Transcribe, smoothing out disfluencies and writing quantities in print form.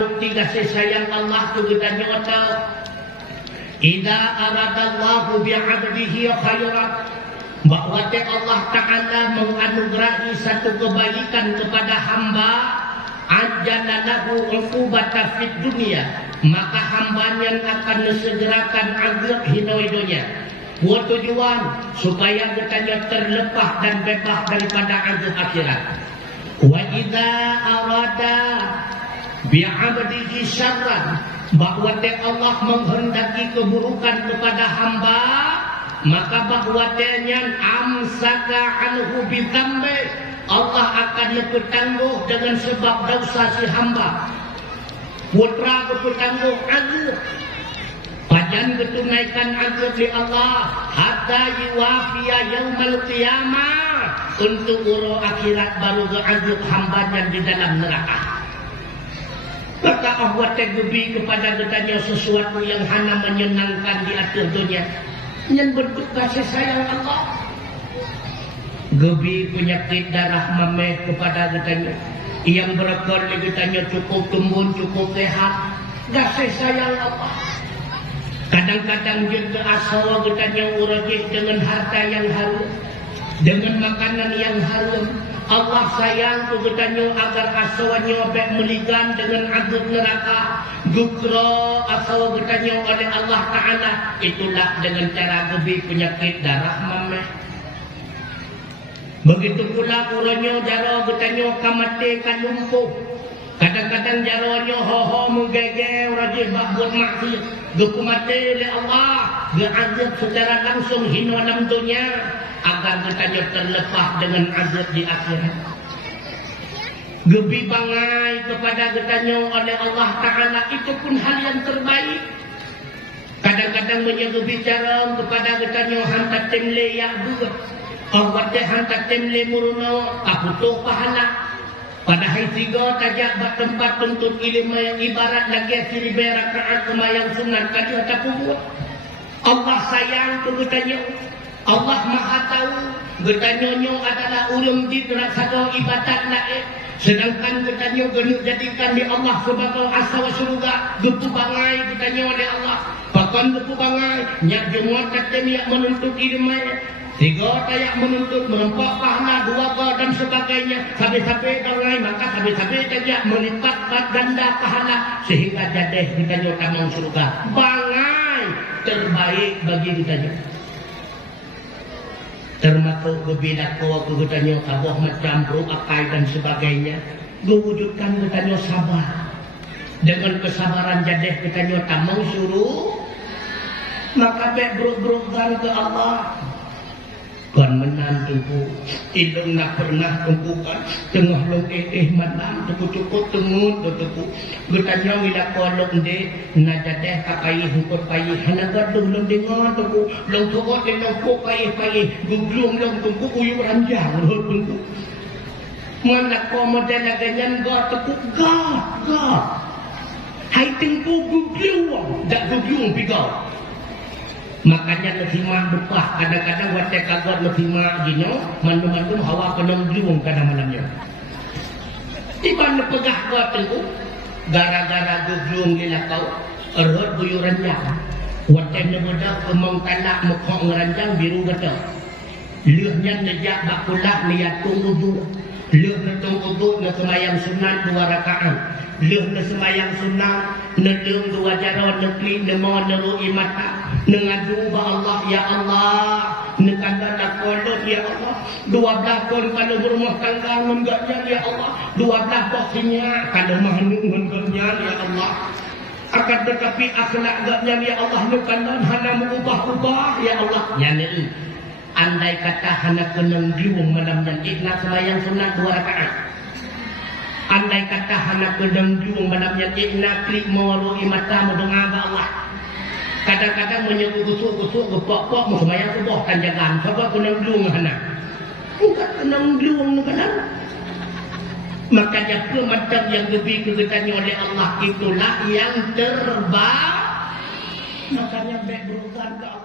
bukti kasih sayang Allah tu kita nyata. Idza aradallahu bi'abdihi khairan, bahwa Allah Ta'ala menganugerahi satu kebaikan kepada hamba, ajjala lahu uqubata fid dunya, maka hambanya akan disegerakan azab hinoidonya. Buat tujuan supaya kita terlepas dan bebas daripada azab akhirat. Wa idza arada bi'abdihi syarran, bahwa Allah menghendaki keburukan kepada hamba, maka bahwatanya amsaka anhu bidzambi, Allah akan bertangguh dengan sebab dosa si hamba. Putra bertangguh azab, pajan bertunaikan azab di Allah hatta yuwafiya yaumal qiyamah, untuk uro akhirat baru azab hambanya di dalam neraka. Maka Allah tergebi kepada katanya sesuatu yang hanya menyenangkan di akhir dunia, yang bentuk kasih sayang Allah. Gebi penyakit darah mameh kepada katanya, yang berekor katanya cukup tumbuh, cukup sehat, kasih sayang Allah. Kadang-kadang juga asawa katanya urajih dengan harta yang harum, dengan makanan yang harum. Allah sayang kegetanya agar asawanya baik meligan dengan azab neraka. Gukro asawa getanya oleh Allah Ta'ala. Itulah dengan cara gebi penyakit darah mameh. Begitu pula uranya jara getanya kamate kan lumpuh. Kadang-kadang jaranya ho-ho menggege rajih buat maksiat. Gekumate oleh Allah, geazab secara langsung hina dalam dunia, agar katanya terlepas dengan azab di akhirat. Gebi bangai kepada katanya oleh Allah Ta'ala, itu pun hal yang terbaik. Kadang-kadang menyeru bicara kepada katanya hantar temle yang dua, Allah teh hantar temle muruna kaputuh pahala. Padahal tiga tajak bertempat tuntut ilmu yang ibarat lagi seribu rakaat semayang sunat kali tak buat. Allah sayang tu katanya. Allah maha tahu getanya adalah ulum di satu ibadat lain, sedangkan getanya genuk jadikan di Allah sebagai asal surga. Gepu bangai getanya oleh Allah, bahkan gepu bangai nyak jumuat katem yang menuntut ilmu, tiga tayak menuntut menempat pahala, dua dan sebagainya. Sampai-sampai bangai maka sampai-sampai tajak melipat ganda pahala sehingga jadeh getanya tamang surga. Bangai terbaik bagi getanya. Termasuk berbeda kau kegetanya kabah macam akai dan sebagainya. Mewujudkan getanya sabar. Dengan kesabaran jadeh getanya tamang suruh, maka baik beruk-berukkan ke Allah. Kan menantuku ilmu nak pernah tumpukan tengah long malam cukup tengun tuku getanya bila kolong de najadeh kakai hukut pai hana gaduh long dengar tuku long tokot de long ko pai guglung long tuku uyu ranjang tuku mana ko model ganyan ga tuku ga hai tengku guglung dak guglung pigau. Makanya lefima bupah kadang-kadang watek kagot lefima gino mandu-mandu hawa kenong jung kadang malamnya. Tiba nepegah got tengku gara-gara guglung lila kau erot buyuran jang. Watek nebedak kemong talak mekok ngeranjang biru betul. Leuhnya nejak bakulah niat tunggu. Leuh netunggu na semayang sunat 2 rakaat. Leuh na semayang sunat nedeng 2 jaro nekli nemo nerui mata. Nengadu ba Allah ya Allah, nekanda tak kolot ya Allah. 12 kon kalau berumah tangga menggaknya ya Allah. 12 boksinya kalau mahnungan gaknya ya Allah. Akan tetapi akhlak gaknya ya Allah nekanda hana mengubah-ubah ya Allah. Yani andai kata hana kenang diung malam nanti nak semayang sunat 2 rakaat. Andai kata hana kenang diung malam nanti nak klik mawalui mata mendengar Allah. Kadang-kadang menyebut gusuk-gusuk gepok-pok mau sembahyang subuh kan jangan sebab kena dulu ngana. Enggak kena dulu ngana. Makanya macam yang lebih kegetanya oleh Allah itulah yang terbaik. Makanya baik berusaha ke Allah.